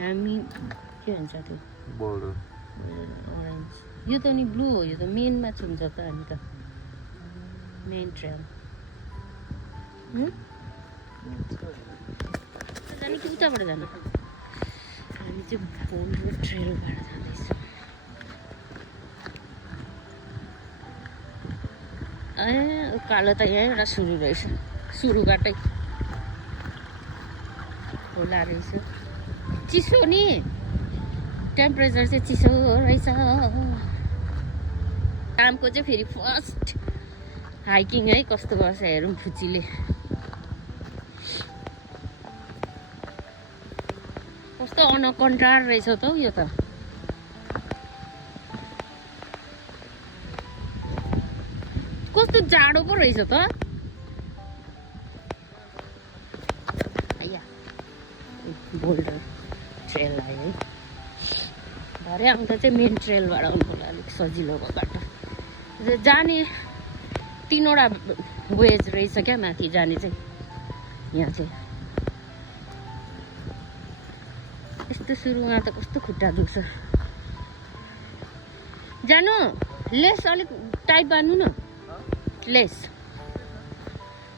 हामी के भन्छ त्यो बोर्डर ओरेन्ज यो त नि ब्लू हो यो त मेनमा छुन्छ त हामी त मेन ट्रेल जाने कि उताबाट जानु हामी चाहिँ बोल्डर ट्रेलबाट जाँदैछौँ ए कालो त यहीँबाट सुरु रहेछ सुरुबाटै खोला रहेछ चिसो नि टेम्परेचर चाहिँ चिसो रहेछ कामको चाहिँ फेरि फर्स्ट हाइकिङ है कस्तो गर्छ हेरौँ फुच्चीले कस्तो अनकन्ट्रार रहेछ त हौ यो त कस्तो जाडो पो रहेछ त बोल्डर ट्रेल आयो है भरे आउँदा चाहिँ मेन ट्रेलबाट आउनु होला अलिक सजिलो भयो बाटो जाने 3वटा वेज रहेछ क्या माथि जाने चाहिँ यहाँ चाहिँ यस्तो सुरुमा त कस्तो खुट्टा दुख्छ जानु लेस अलिक टाइट बान्नु न लेस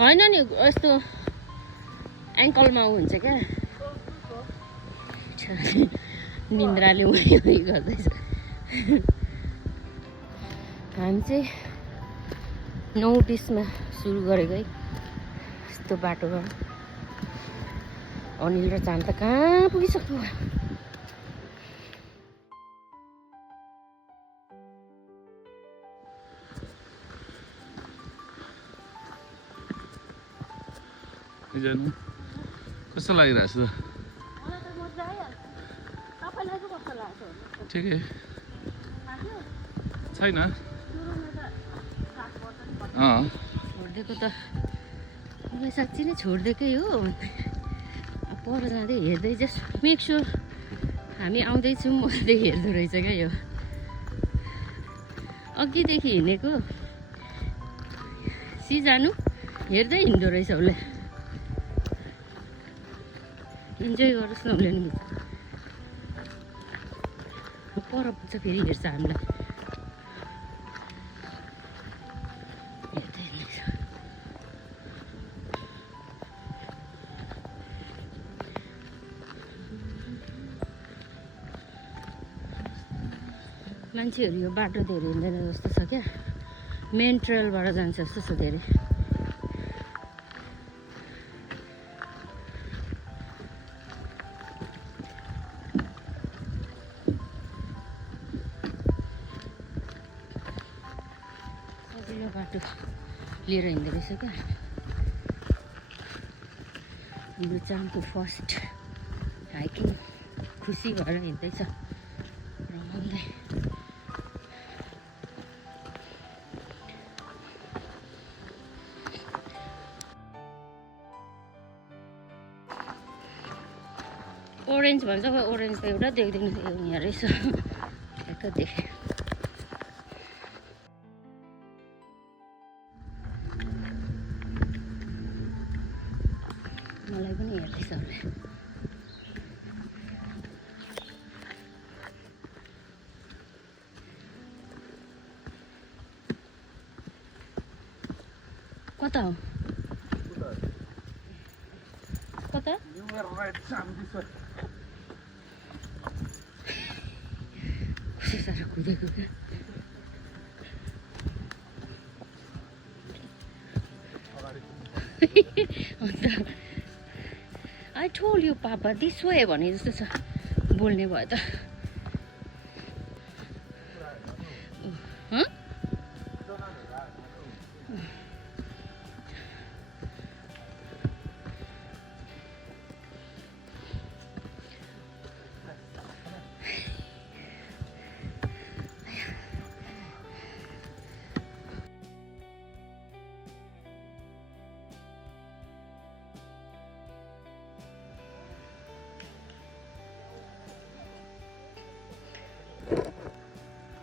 होइन नि यस्तो एङ्कलमा हुन्छ क्या निन्द्राले उयो गर्दैछ हामी चाहिँ 9:20 सुरु गरेको है यस्तो बाटोमा अनिल र चान्द त कहाँ पुगिसक्यो जानु कस्तो लागिरहेछ त ठिकै छैन छोडिदिएको त मलाई साँच्ची नै छोडिदिएकै हो पर जाँदै हेर्दै जस्ट मेक स्योर हामी आउँदैछौँ भन्दै हेर्दो रहेछ क्या यो अघिदेखि हिँडेको जानु हेर्दै हिँड्दो रहेछ उसले इन्जोय गरोस् न उसले नि पर पुग्छ फेरि हेर्छ हामीलाई मान्छेहरू यो बाटो धेरै हिँड्दैन जस्तो छ क्या मेन ट्रेलबाट जान्छ जस्तो छ धेरै सजिलो बाटो लिएर हिँड्दो रहेछ क्या हाम्रो चामको फर्स्ट हाइकिङ खुसी भएर हिँड्दैछ रमाउँदै ओरेन्ज भन्छ ओरेन्ज त एउटा देख्दैन यहाँ रहेछ ठ्याक्क देखेँ मलाई पनि हेर्दैछ उसले कता हो कता कस्तो साह्रो कुदेको क्या अन्त I told you papa this way भने जस्तो छ बोल्ने भयो त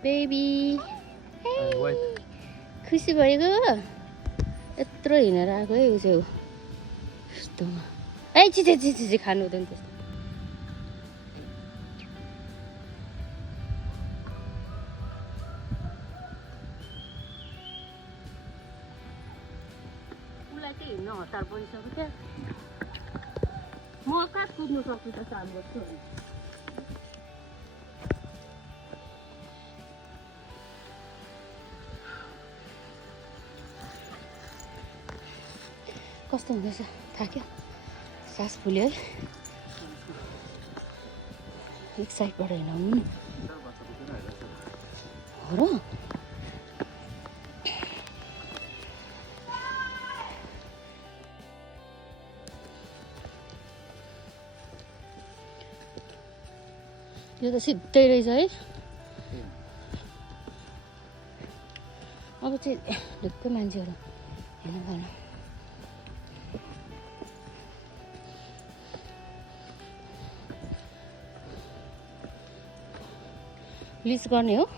बेबी खुसी भएको यत्रो हिँडेर आएको है उसो यस्तोमा ए चिचे चिचे खानु हुँदैन त्यस्तो हतार परिसक्यो क्या म कहाँ कुद्नु सक्छु त काम गर्छु भने कस्तो हुँदैछ थाक्यो सास फुल्यो है एक साइडबाट हिँडाउनु नि हो र यो त सिधै रहेछ है अब चाहिँ ढुक्कै मान्छेहरू हेर्नु पर्ने लिस्ट गर्ने हो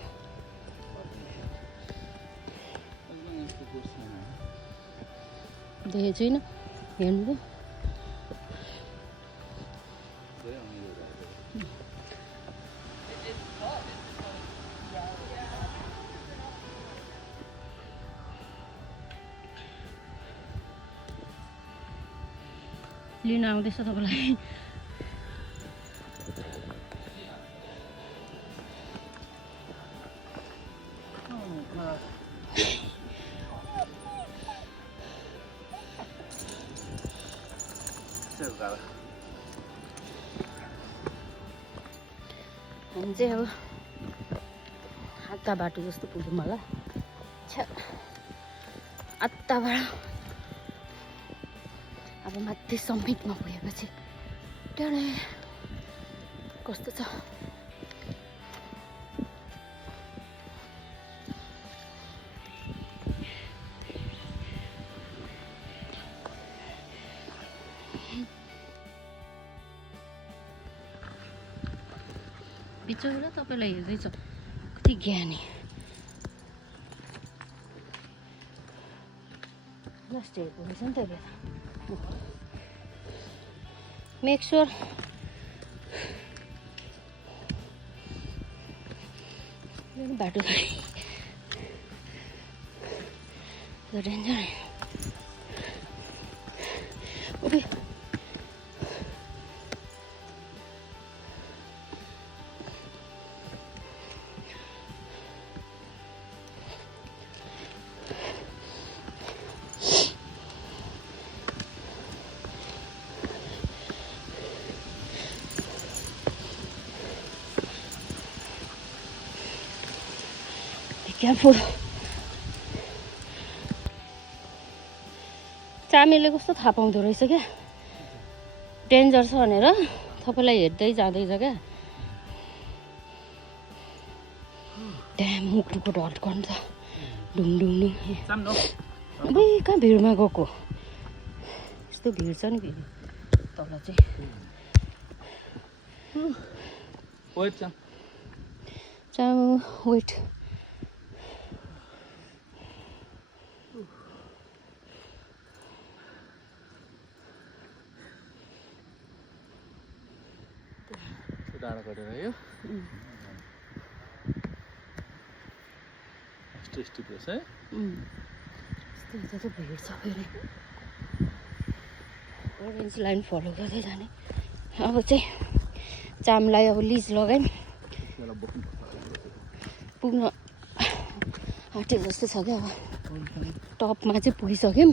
देखेको छुइनँ हेर्नु त लिन आउँदैछ तपाईँलाई हामी चाहिँ अब आत्ता बाटो जस्तो पुग्यौँ होला छ्या आत्ताबाट अब माथि समिटमा पुगेपछि टाढै कस्तो छ बिचरा तपाईँलाई हेर्दैछ कति ज्ञानी लास्ट हेर्दो रहेछ नि त मेक श्योर बाटो डेन्जर क्याफुल चामेले कस्तो थाहा पाउँदो रहेछ क्या डेन्जर छ भनेर तपाईँलाई हेर्दै जाँदैछ क्या ड्याम मुखको डट गर्नु छ ढुङढुङ अबे कहाँ भिडमा गएको यस्तो भिड छ नि फेरि तल चाहिँ चामु वेट डाँडा कटेर यो टेस्टी प्लेस है यस्तो चाहिँ भिड छ फेरि ओरेन्ज लाइन फलो गर्दै जाने अब चाहिँ चामलाई अब लिज लगायौँ पुग्न आँटे जस्तो छ क्या अब टपमा चाहिँ पुगिसक्यौँ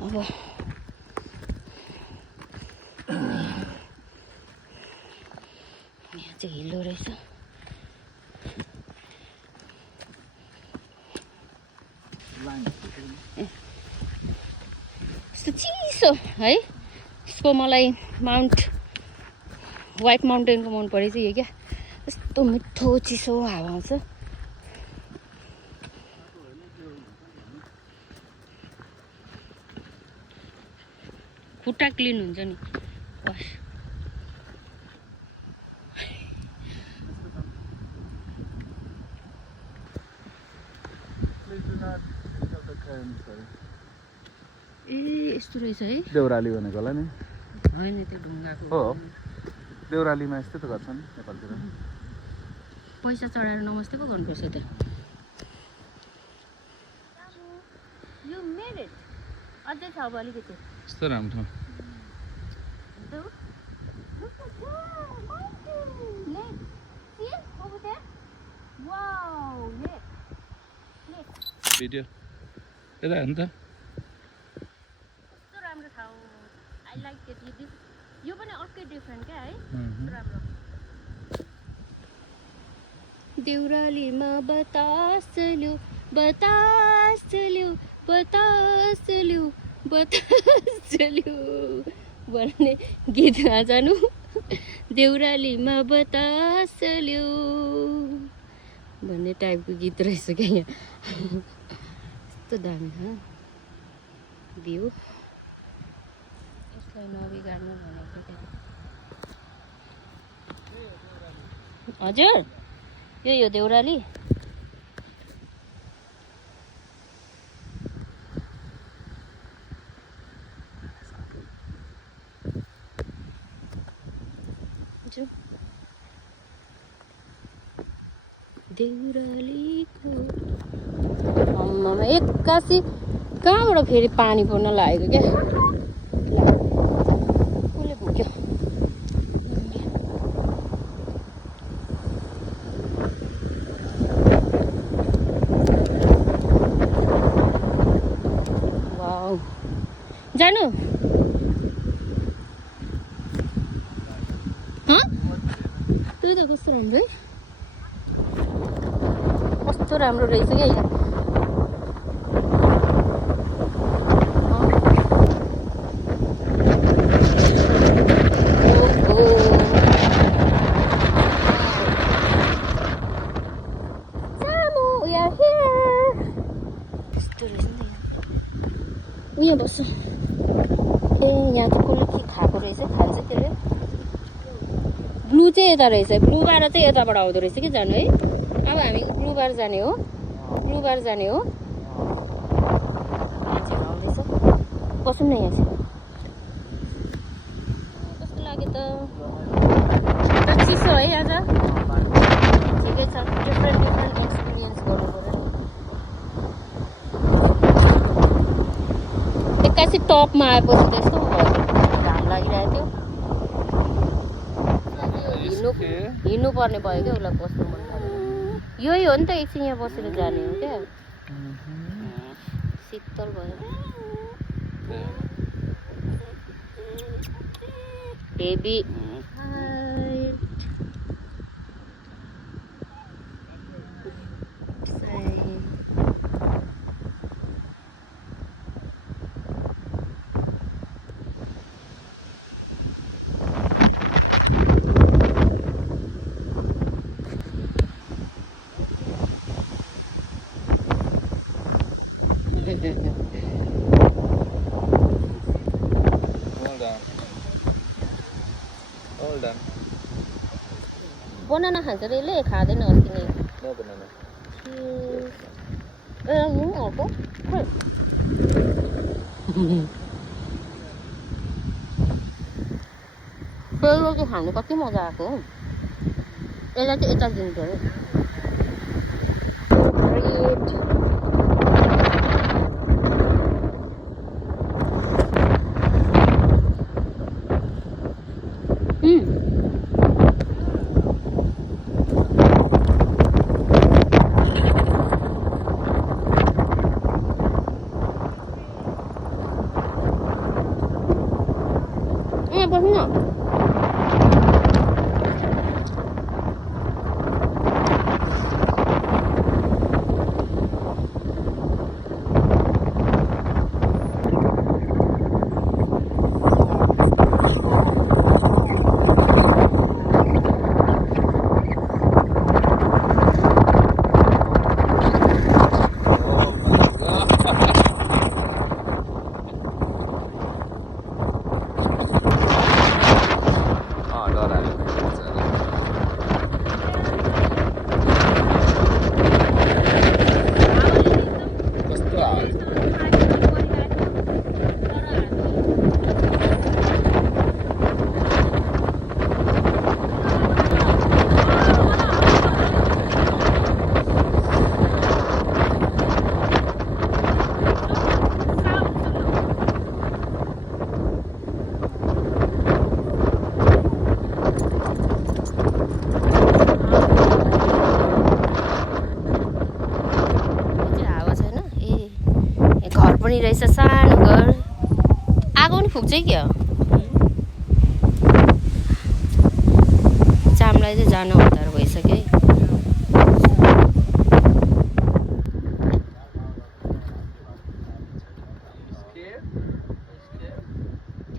अब यहाँ चाहिँ हिलो रहेछ यस्तो चिसो है यसको मलाई व्हाइट माउन्टेनको मन परेछ यो क्या यस्तो मिठो चिसो हावा आउँछ खुट्टा क्लिन हुन्छ नि बस ए यस्तो रहेछ है देउराली भनेको होला नि होइन त्यो ढुङ्गाको हो देउरालीमा यस्तै त गर्छन् नेपालतिर पैसा चढाएर नमस्ते पो गर्नुपर्छ त You made it. अझै छ अब अलिकति यस्तो राम्रो ठाउँ भिडियो यता हेर्नु त कस्तो राम्रो ठाउँ आई लाइक इट यो पनि अर्कै डिफ्रेन्ट क्या है राम्रो देउरालीमा बतास ल्यो बतास ल्यो बतास ल्यो बतास ल्यो भन्ने गीतमा जानु देउरालीमा बतास ल्यो भन्ने टाइपको गीत रहेछ क्या यहाँ यस्तो दामी भ्यू यसलाई नबिगार्नु भनेको हजुर यो देउराली देउरालीको अम्मामा एक्कासी कहाँबाट फेरि पानी पर्न लागेको क्या कसले भुक्यो वाउ जानु त्यही त कस्तो राम्रो है कस्तो राम्रो रहेछ क्या यहाँ यहाँ बस्छ ए यहाँ त कसले के खाएको रहेछ खान्छ त्यसले ब्लू चाहिँ यता रहेछ ब्लू बार चाहिँ यताबाट आउँदो रहेछ कि जानु है अब हामी ब्लू बार जाने हो मान्छेहरू आउँदैछ बसौँ न यहाँ चाहिँ कस्तो लाग्यो त चिसो है आज ठिकै छ डिफ्रेन्ट एक्सपिरियन्स गर्नु पर्यो एक्कासी टपमा आएपछि त यस्तो घाम लागिरहेको थियो हिँड्नु पर्ने भयो क्या उसलाई बस्नु मन लाग्यो यही हो नि त एकछिन यहाँ बसेर जाने हो क्या शीतल भयो हेभी बनाना खान्छ रे यसले खाँदैन अस्ति नै अर्को सेलरोटी खानु कति मजा आएको हो यसलाई चाहिँ यता दिनु पऱ्यो रहेछ सानो घर आगो पनि फुक्छ क्या चामलाई चाहिँ जान हतार भइसक्यो है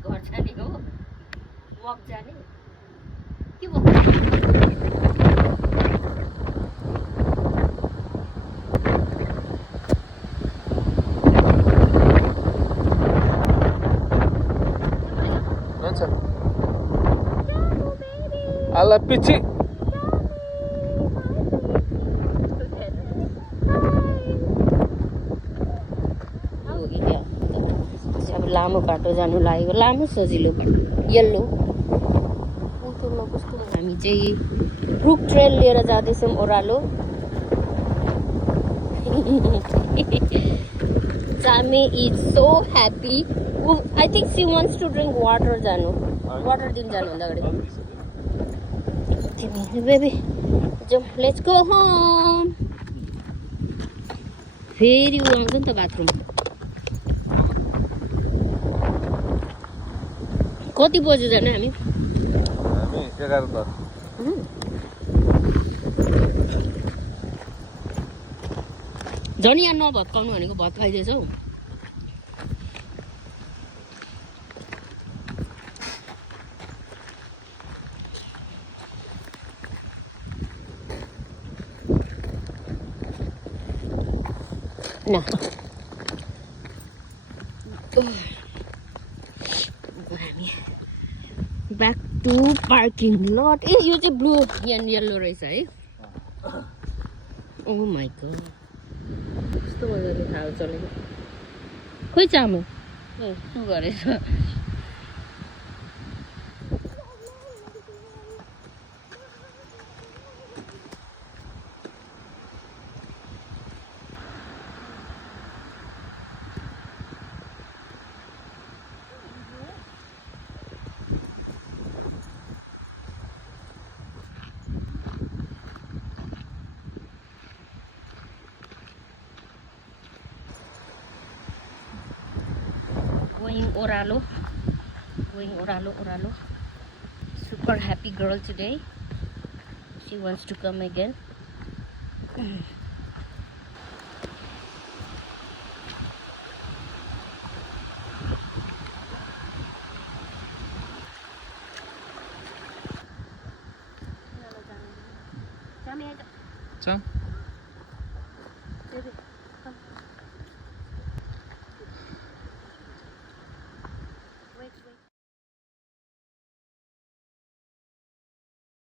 घर जाने हो वक जाने के Ala pici. अब लामो बाटो जानु लागेको लामो सजिलो बाटो येल्लो कस्तो हामी चाहिँ रुक ट्रेल लिएर जाँदैछौँ ओह्रालो Sami is so happy. I think she wants to drink water जानु वाटर दिन जानु भन्दा अगाडि बेबी जाउँ लेट्स गो होम फेरि ऊ आउँछ नि त बाथरुम कति बजे जाने हामी 11 झन् यहाँ नभत्काउनु भनेको भत्काइदिएछ हौ न हामी ब्याक टु पार्किङ लट ए यो चाहिँ ब्लू एन्ड येल्लो रहेछ है ओ माई गॉड कस्तो मजाले थाहा चलेको खोइ चामो सु गरेछ going Oralo. Super happy girl today. She wants to come again. Cham.